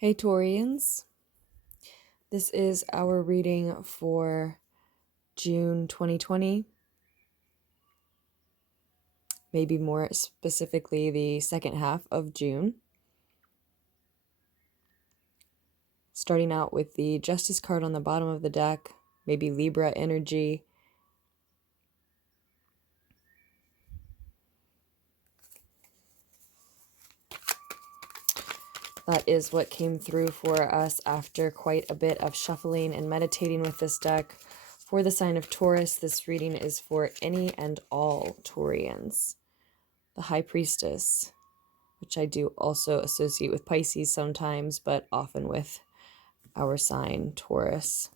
Hey Taurians, this is our reading for June 2020, maybe more specifically the second half of June. Starting out with the Justice card on the bottom of the deck, maybe Libra energy. That is what came through for us after quite a bit of shuffling and meditating with this deck. For the sign of Taurus, this reading is for any and all Taurians. The High Priestess, which I do also associate with Pisces sometimes, but often with our sign, Taurus.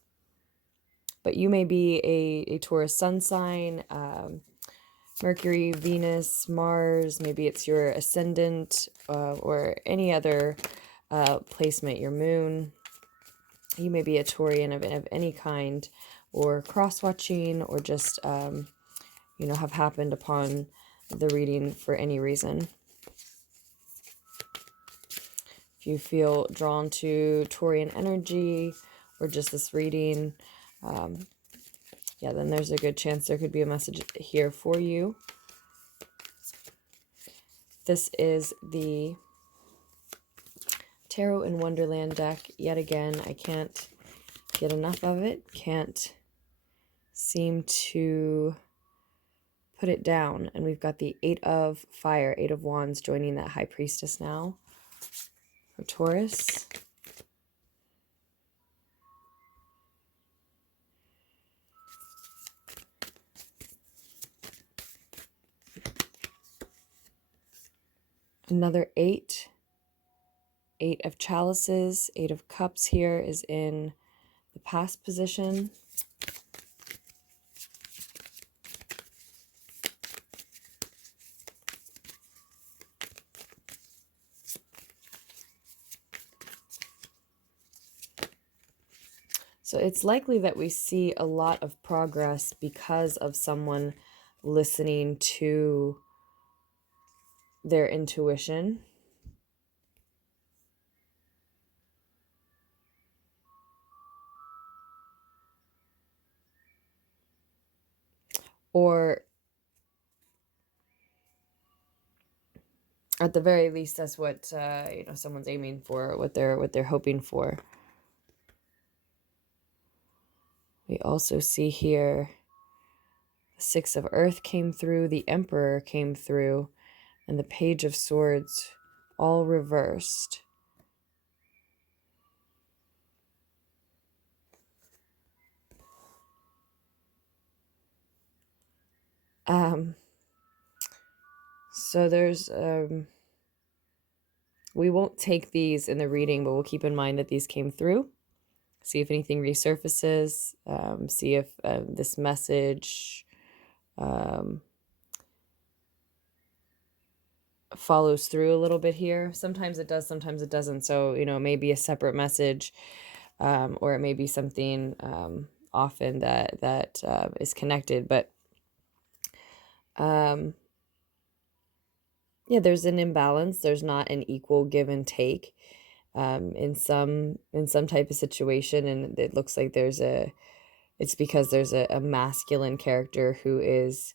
But you may be a Taurus sun sign, Mercury, Venus, Mars, maybe it's your ascendant, or any other placement, your moon. You may be a Taurian of any kind, or cross-watching, or just, have happened upon the reading for any reason. If you feel drawn to Taurian energy, or just this reading, then there's a good chance there could be a message here for you. This is the Tarot in Wonderland deck. Yet again, I can't get enough of it. Can't seem to put it down. And we've got the Eight of Fire, Eight of Wands, joining that High Priestess now for Taurus. Another Eight of Chalices, Eight of Cups here is in the past position. So it's likely that we see a lot of progress because of someone listening to their intuition. Or at the very least, that's what someone's aiming for, what they're hoping for. We also see here the Six of Earth came through, the Emperor came through, and the Page of Swords, all reversed. So there's we won't take these in the reading, but we'll keep in mind that these came through. See if anything resurfaces. See if this message follows through a little bit here. Sometimes it does, sometimes it doesn't. So, it may be a separate message, or it may be something often that is connected. But there's an imbalance. There's not an equal give and take in some type of situation, and it looks like it's because there's a masculine character who is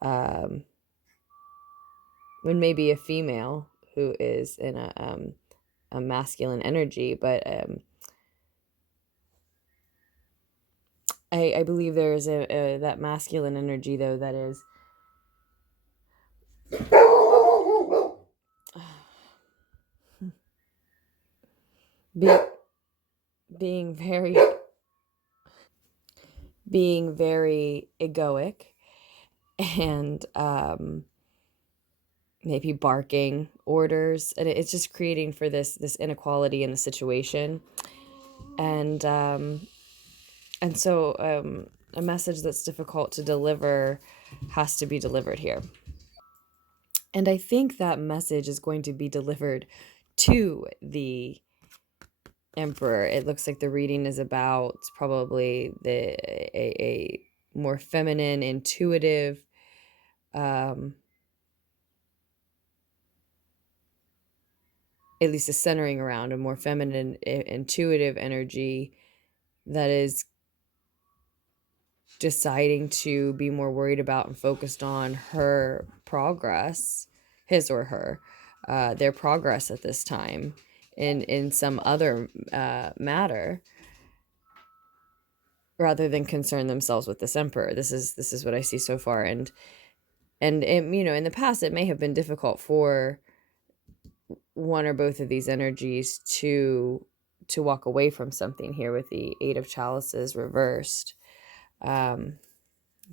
and maybe a female who is in a masculine energy, but I believe there is that masculine energy though that is being very egoic and maybe barking orders, and it's just creating for this inequality in the situation, and so a message that's difficult to deliver has to be delivered here. And I think that message is going to be delivered to the Emperor. It looks like the reading is about probably a more feminine, intuitive, at least is centering around a more feminine, intuitive energy that is deciding to be more worried about and focused on her progress, his or her, their progress at this time in some other matter, rather than concern themselves with this emperor. This is what I see so far. And it, you know, in the past, it may have been difficult for one or both of these energies to walk away from something here with the Eight of Chalices reversed. But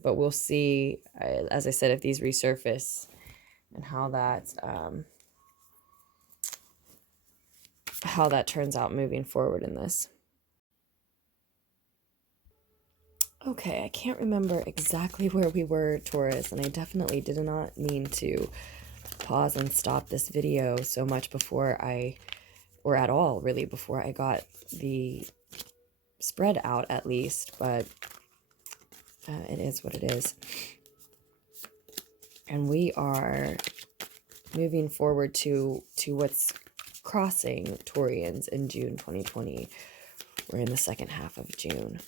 we'll see, as I said, if these resurface and how that turns out moving forward in this. Okay, I can't remember exactly where we were, Taurus, and I definitely did not mean to pause and stop this video so much before or at all, really, before I got the spread out, at least, but it is what it is. And we are moving forward to what's crossing Taurians in June 2020. We're in the second half of June.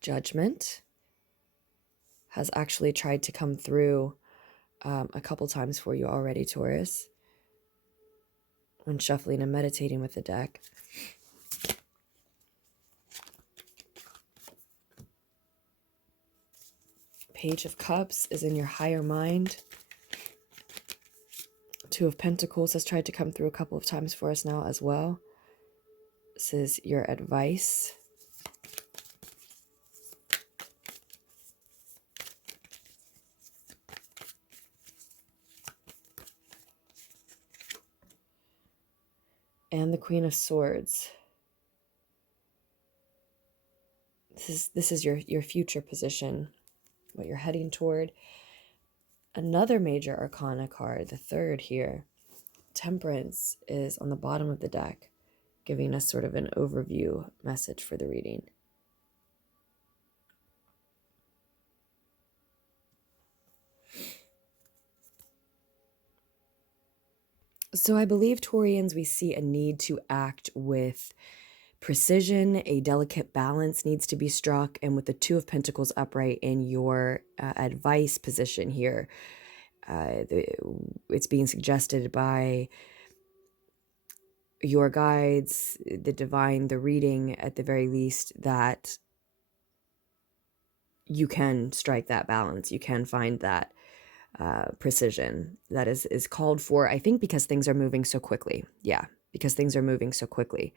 Judgment has actually tried to come through a couple times for you already, Taurus, when shuffling and meditating with the deck. Page of Cups is in your higher mind. Two of Pentacles has tried to come through a couple of times for us now as well. This is your advice. And the Queen of Swords. This is your future position, what you're heading toward. Another major arcana card, the third here, Temperance, is on the bottom of the deck, giving us sort of an overview message for the reading. So I believe, Taurians, we see a need to act with precision. A delicate balance needs to be struck. And with the Two of Pentacles upright in your advice position here, it's being suggested by your guides, the divine, the reading, at the very least, that you can strike that balance. You can find that precision that is called for, I think, because things are moving so quickly. Yeah, because things are moving so quickly.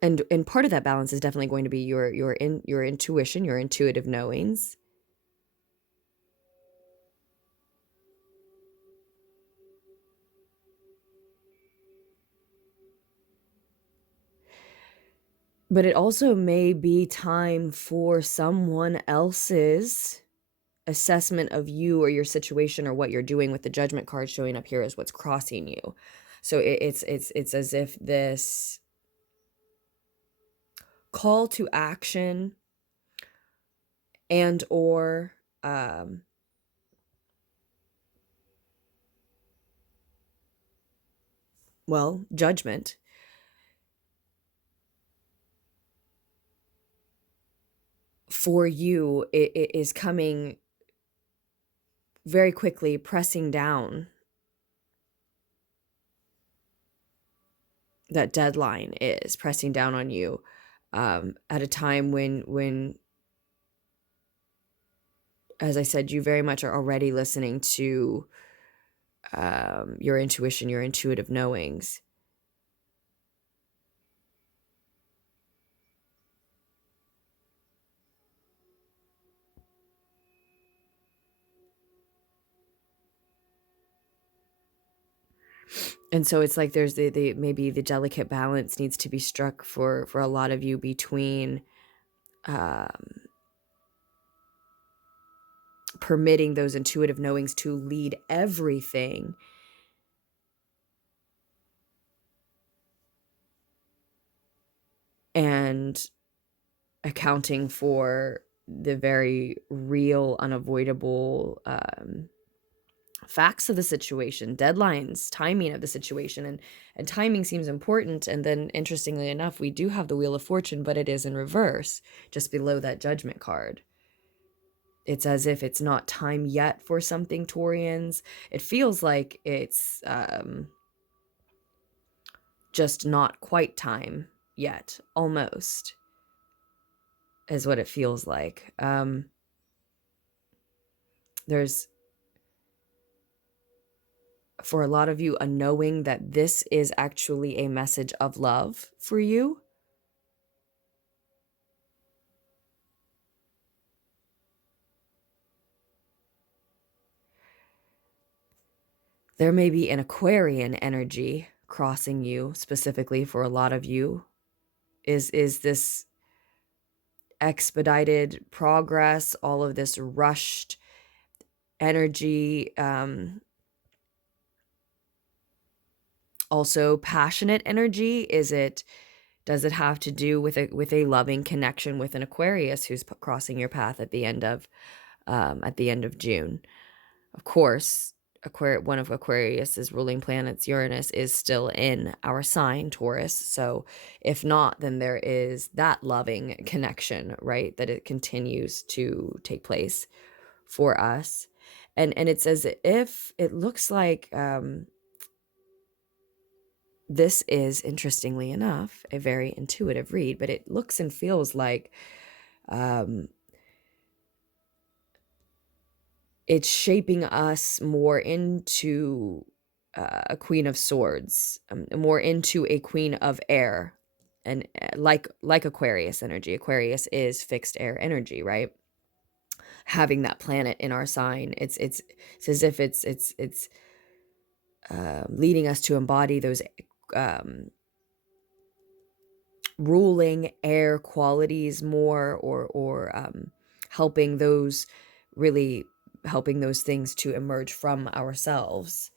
And part of that balance is definitely going to be your intuition, your intuitive knowings. But it also may be time for someone else's assessment of you or your situation or what you're doing, with the Judgment card showing up here as what's crossing you. So it's as if this call to action and or judgment for you, it is coming very quickly, pressing down. That deadline is pressing down on you at a time when, as I said, you very much are already listening to your intuition, your intuitive knowings. And so it's like there's the maybe the delicate balance needs to be struck for a lot of you between permitting those intuitive knowings to lead everything, and accounting for the very real, unavoidable facts of the situation, deadlines, timing of the situation, and timing seems important. And then, interestingly enough, we do have the Wheel of Fortune, but it is in reverse, just below that Judgment card. It's as if it's not time yet for something, Taurians. It feels like it's just not quite time yet, almost, is what it feels like. There's, for a lot of you, a knowing that this is actually a message of love for you. There may be an Aquarian energy crossing you, specifically for a lot of you. Is this expedited progress, all of this rushed energy, also passionate energy? Does it have to do with a loving connection with an Aquarius who's crossing your path at the end of June? Of course, one of Aquarius's ruling planets, Uranus, is still in our sign, Taurus. So if not, then there is that loving connection, right? That it continues to take place for us. And it's as if it looks like this is, interestingly enough, a very intuitive read, but it looks and feels like it's shaping us more into a Queen of Swords, more into a Queen of Air, and like Aquarius energy. Aquarius is fixed air energy, right? Having that planet in our sign, it's as if it's leading us to embody those ruling air qualities more, or helping those things to emerge from ourselves.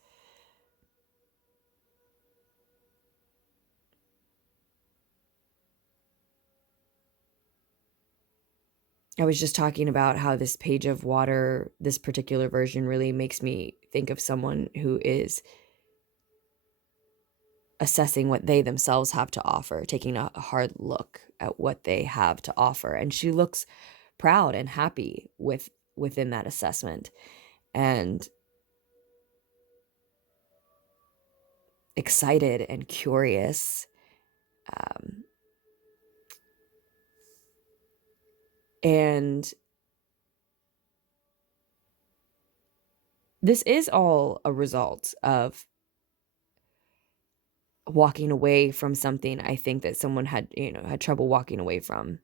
I was just talking about how this Page of Water, this particular version, really makes me think of someone who is assessing what they themselves have to offer, taking a hard look at what they have to offer. And she looks proud and happy within that assessment, and excited and curious. And this is all a result of walking away from something I think that someone had trouble walking away from.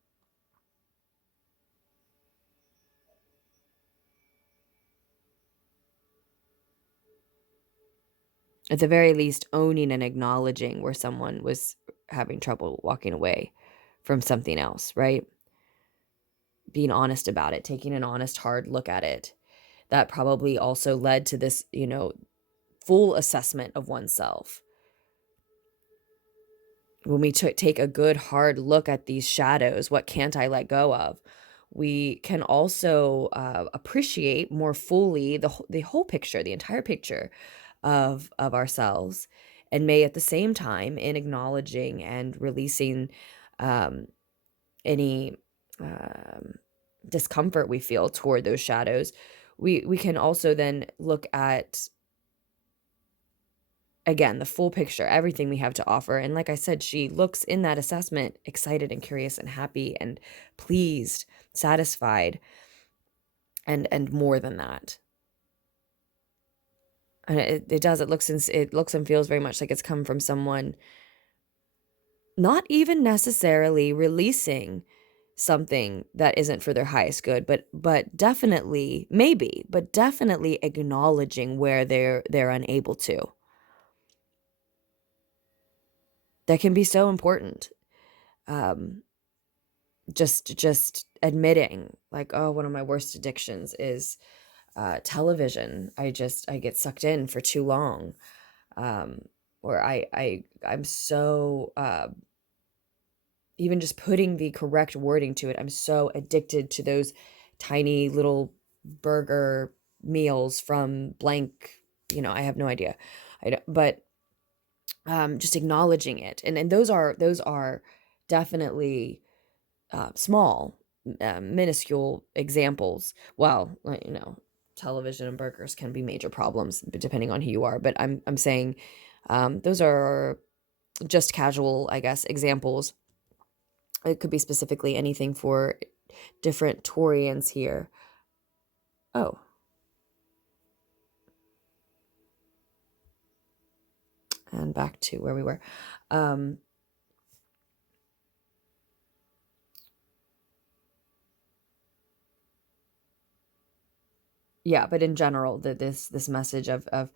At the very least, owning and acknowledging where someone was having trouble walking away from something else, right? Being honest about it, taking an honest, hard look at it. That probably also led to this, full assessment of oneself. When we take a good, hard look at these shadows, what can't I let go of? We can also appreciate more fully the whole picture, the entire picture of ourselves, and may at the same time, in acknowledging and releasing any discomfort we feel toward those shadows, we can also then look at, again, the full picture, everything we have to offer. And like I said, she looks in that assessment excited and curious and happy and pleased, satisfied, and more than that. And it looks and feels very much like it's come from someone not even necessarily releasing something that isn't for their highest good, but definitely, maybe, but definitely acknowledging where they're unable to. That can be so important. Just admitting, like, oh, one of my worst addictions is television. I get sucked in for too long. Or I'm so even just putting the correct wording to it. I'm so addicted to those tiny little burger meals from blank, I have no idea. But just acknowledging it. And those are definitely small, minuscule examples. Well, television and burgers can be major problems depending on who you are. But I'm saying those are just casual, I guess, examples. It could be specifically anything for different Taurians here. Oh. And back to where we were. Yeah, but in general, this message of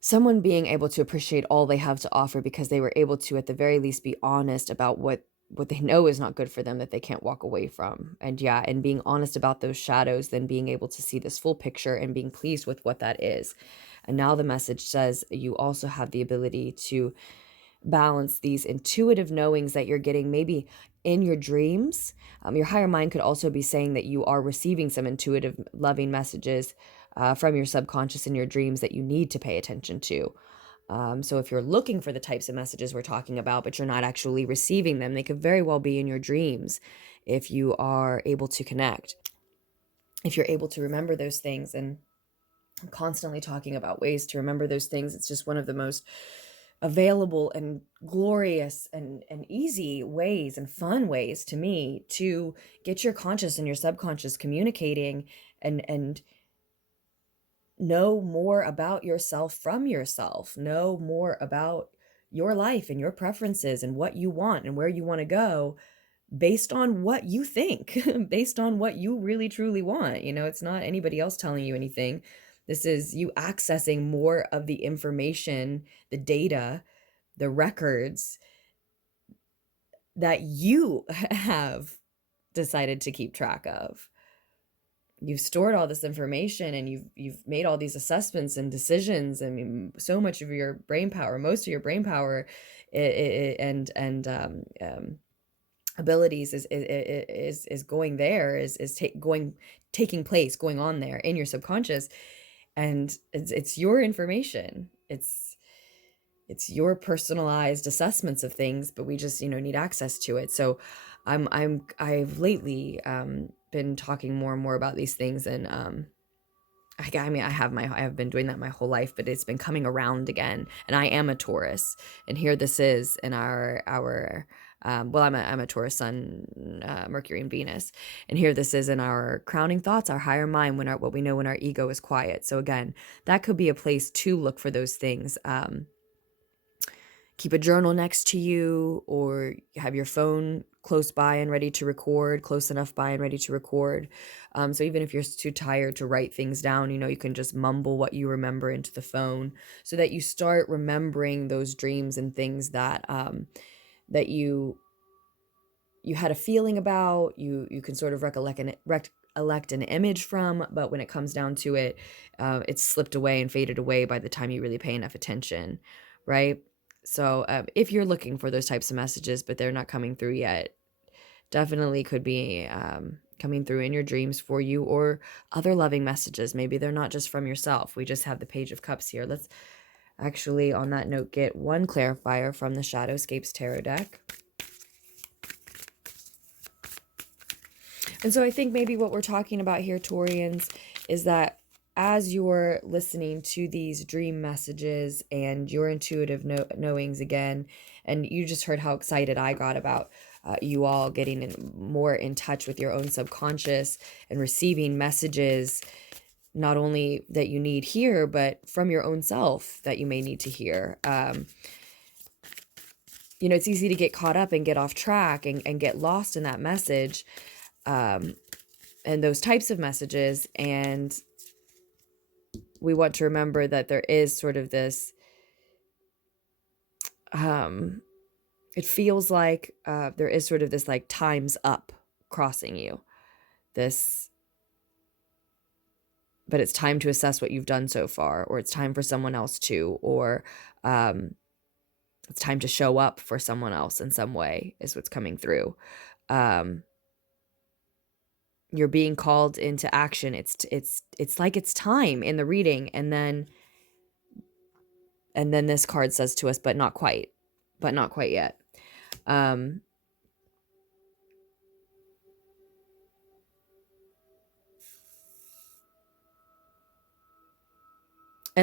someone being able to appreciate all they have to offer because they were able to, at the very least, be honest about what they know is not good for them, that they can't walk away from. And yeah, and being honest about those shadows, then being able to see this full picture and being pleased with what that is. And now the message says you also have the ability to balance these intuitive knowings that you're getting maybe in your dreams. Your higher mind could also be saying that you are receiving some intuitive, loving messages from your subconscious in your dreams that you need to pay attention to. So if you're looking for the types of messages we're talking about, but you're not actually receiving them, they could very well be in your dreams if you are able to connect. If you're able to remember those things, and I'm constantly talking about ways to remember those things. It's just one of the most available and glorious and easy ways and fun ways to me to get your conscious and your subconscious communicating and know more about yourself from yourself, know more about your life and your preferences and what you want and where you want to go based on what you think, based on what you really truly want. It's not anybody else telling you anything. This is you accessing more of the information, the data, the records that you have decided to keep track of. You've stored all this information and you've made all these assessments and decisions. I mean, so much of your brain power, most of your brain power and abilities is going there, taking place, going on there in your subconscious. And it's your information. It's your personalized assessments of things, but we just need access to it. So I've lately been talking more and more about these things, and I mean I have been doing that my whole life, but it's been coming around again. And I am a Taurus, and here this is in our well, I'm a Taurus sun, Mercury and Venus, and here this is in our crowning thoughts, our higher mind, what we know when our ego is quiet. So again, that could be a place to look for those things. Keep a journal next to you, or have your phone close by and ready to record, close enough by and ready to record. So even if you're too tired to write things down, you can just mumble what you remember into the phone, so that you start remembering those dreams and things that that you had a feeling about, you can sort of recollect an image from, but when it comes down to it, it's slipped away and faded away by the time you really pay enough attention, right? So if you're looking for those types of messages, but they're not coming through yet, definitely could be coming through in your dreams for you, or other loving messages. Maybe they're not just from yourself. We just have the Page of Cups here. Let's actually, on that note, get one clarifier from the Shadowscapes tarot deck. And so I think maybe what we're talking about here, Taurians, is that as you're listening to these dream messages and your intuitive knowings again, and you just heard how excited I got about you all getting more in touch with your own subconscious and receiving messages, not only that you need here, but from your own self that you may need to hear. It's easy to get caught up and get off track and get lost in that message and those types of messages. And we want to remember that there is sort of this, it feels like there is sort of this like time's up crossing you, but it's time to assess what you've done so far, or it's time for someone else to, or It's time to show up for someone else in some way is what's coming through. You're being called into action. It's like it's time in the reading, and then this card says to us, but not quite yet. And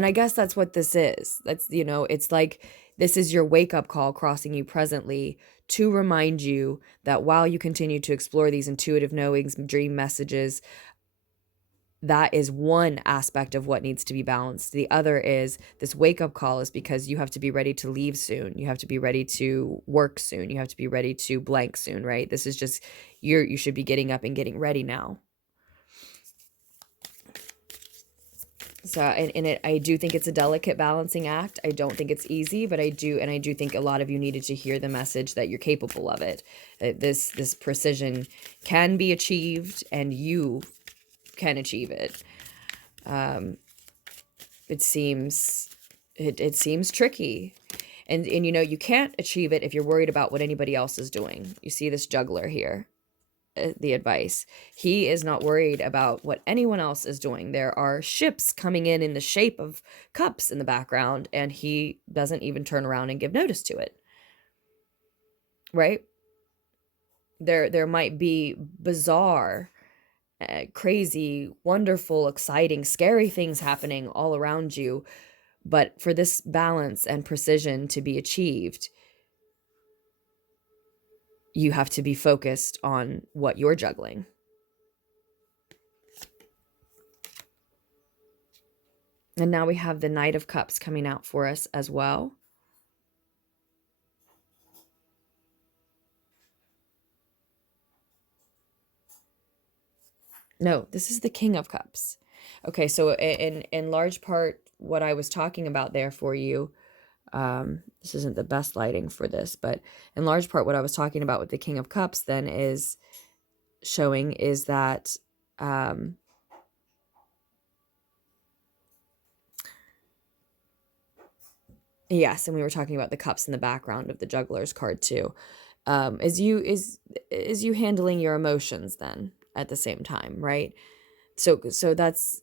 I guess that's what this is. That's, it's like this is your wake-up call crossing you presently to remind you that while you continue to explore these intuitive knowings, dream messages, that is one aspect of what needs to be balanced. The other is this wake-up call is because you have to be ready to leave soon. You have to be ready to work soon. You have to be ready to blank soon, right? This is just, you should be getting up and getting ready now. So, I do think it's a delicate balancing act. I don't think it's easy, but I do think a lot of you needed to hear the message that you're capable of it. This precision can be achieved, and you can achieve it. It seems tricky, and you can't achieve it if you're worried about what anybody else is doing. You see this juggler here. The advice. He is not worried about what anyone else is doing. There are ships coming in the shape of cups in the background, and he doesn't even turn around and give notice to it. Right? There might be bizarre, crazy, wonderful, exciting, scary things happening all around you, but for this balance and precision to be achieved, you have to be focused on what you're juggling. And now we have the Knight of Cups coming out for us as well. No, this is the King of Cups. Okay, so in large part, what I was talking about there for you, this isn't the best lighting for this, but in large part, what I was talking about with the King of Cups then is showing is that yes, and we were talking about the cups in the background of the Juggler's card too. Is you handling your emotions then at the same time, right? So that's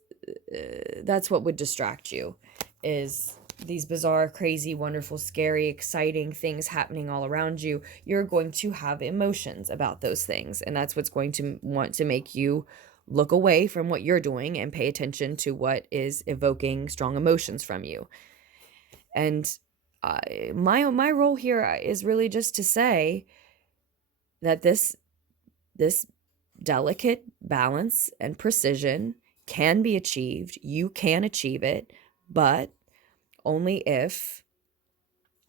what would distract you, is these bizarre, crazy, wonderful, scary, exciting things happening all around you. You're going to have emotions about those things, and that's what's going to want to make you look away from what you're doing and pay attention to what is evoking strong emotions from you. And my role here is really just to say that this delicate balance and precision can be achieved. You can achieve it, but only if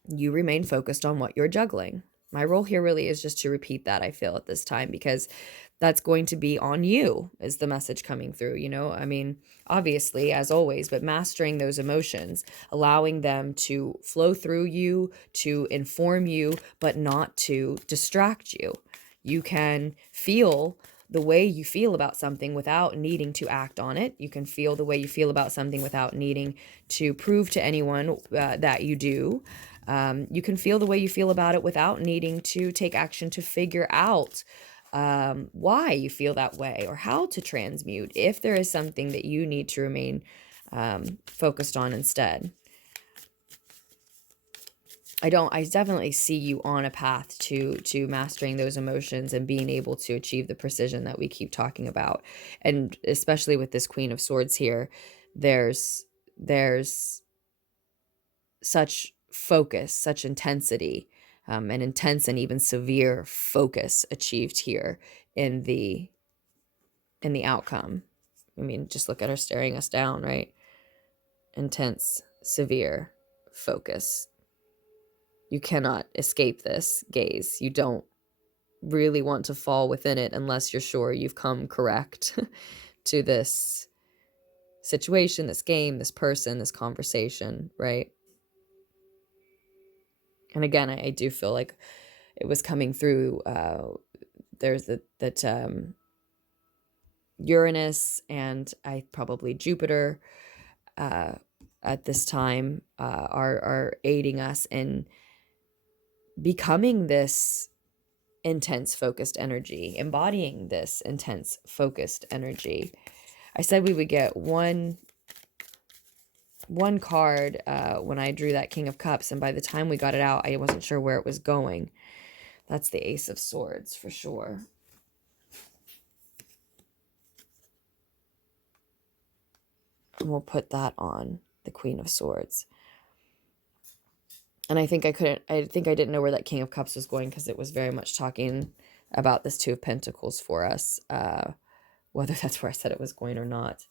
you remain focused on what you're juggling. My role here really is just to repeat that, I feel, at this time, because that's going to be on you, is the message coming through, I mean, obviously, as always, but mastering those emotions, allowing them to flow through you, to inform you, but not to distract you. You can feel the way you feel about something without needing to act on it. You can feel the way you feel about something without needing to prove to anyone that you do. You can feel the way you feel about it without needing to take action to figure out why you feel that way or how to transmute if there is something that you need to remain focused on instead. I definitely see you on a path to mastering those emotions and being able to achieve the precision that we keep talking about. And especially with this Queen of Swords here, there's such focus, such intensity, an intense and even severe focus achieved here in the outcome. I mean, just look at her staring us down, right? Intense, severe focus. You cannot escape this gaze. You don't really want to fall within it unless you're sure you've come correct to this situation, this game, this person, this conversation, right? And again, I do feel like it was coming through. There's that Uranus and probably Jupiter at this time are aiding us in becoming this intense focused energy, embodying this intense focused energy. I said we would get one card when I drew that King of Cups, and by the time we got it out, I wasn't sure where it was going. That's the Ace of Swords for sure. And we'll put that on the Queen of Swords. And I think I didn't know where that King of Cups was going, because it was very much talking about this Two of Pentacles for us, whether that's where I said it was going or not.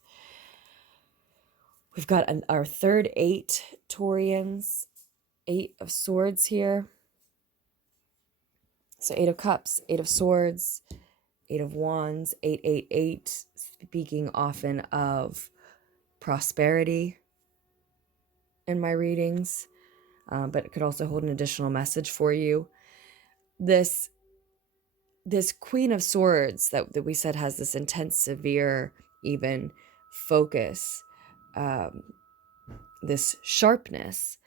We've got our third 8 Taurians, 8 of Swords here. So 8 of Cups, 8 of Swords, 8 of Wands, 888, speaking often of prosperity in my readings, but it could also hold an additional message for you. This Queen of Swords that we said has this intense, severe, even focus, this sharpness.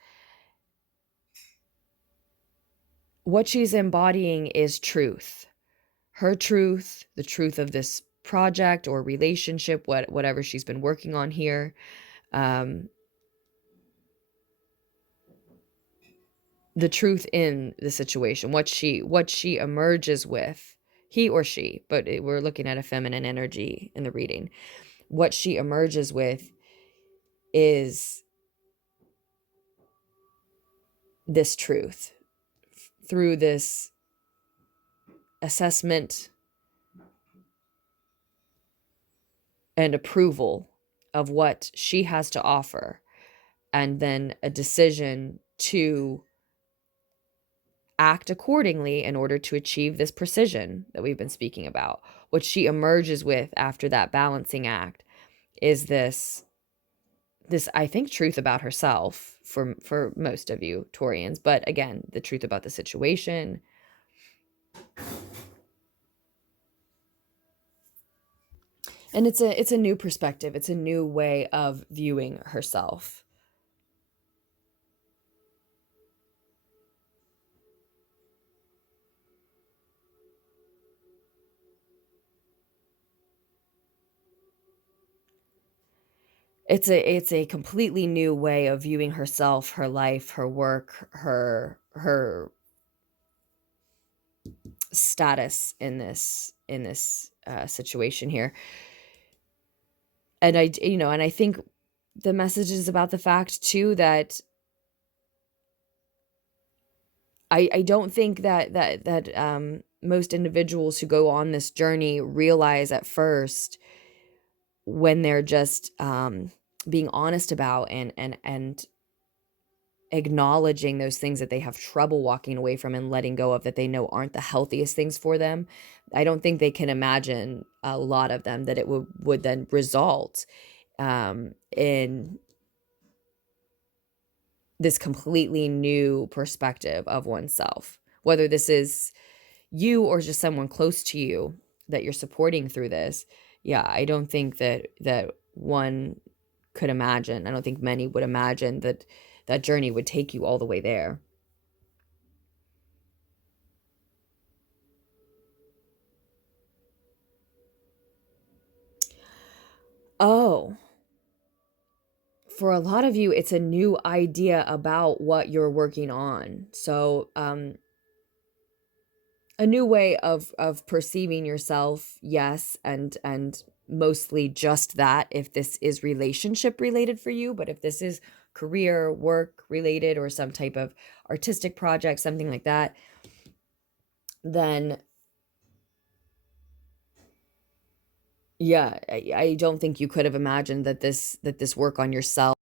What she's embodying is truth. Her truth, the truth of this project or relationship, whatever she's been working on here. The truth in the situation, what she emerges with, he or she, but we're looking at a feminine energy in the reading. What she emerges with is this truth through this assessment and approval of what she has to offer, and then a decision to act accordingly in order to achieve this precision that we've been speaking about. What she emerges with after that balancing act is this I think truth about herself for most of you Taurians, but again, the truth about the situation. And it's a new perspective. It's a new way of viewing herself. It's a completely new way of viewing herself, her life, her work, her status in this situation here. And I think the message is about the fact too that I don't think that most individuals who go on this journey realize at first, when they're just being honest about and acknowledging those things that they have trouble walking away from and letting go of, that they know aren't the healthiest things for them. I don't think they can imagine, a lot of them, that it would then result in this completely new perspective of oneself, whether this is you or just someone close to you that you're supporting through this. Yeah, I don't think that one could imagine. I don't think many would imagine that journey would take you all the way there. Oh, for a lot of you, it's a new idea about what you're working on. So, a new way of perceiving yourself, yes, and mostly just that, if this is relationship related for you. But if this is career, work related, or some type of artistic project, something like that, then yeah, I don't think you could have imagined that this work on yourself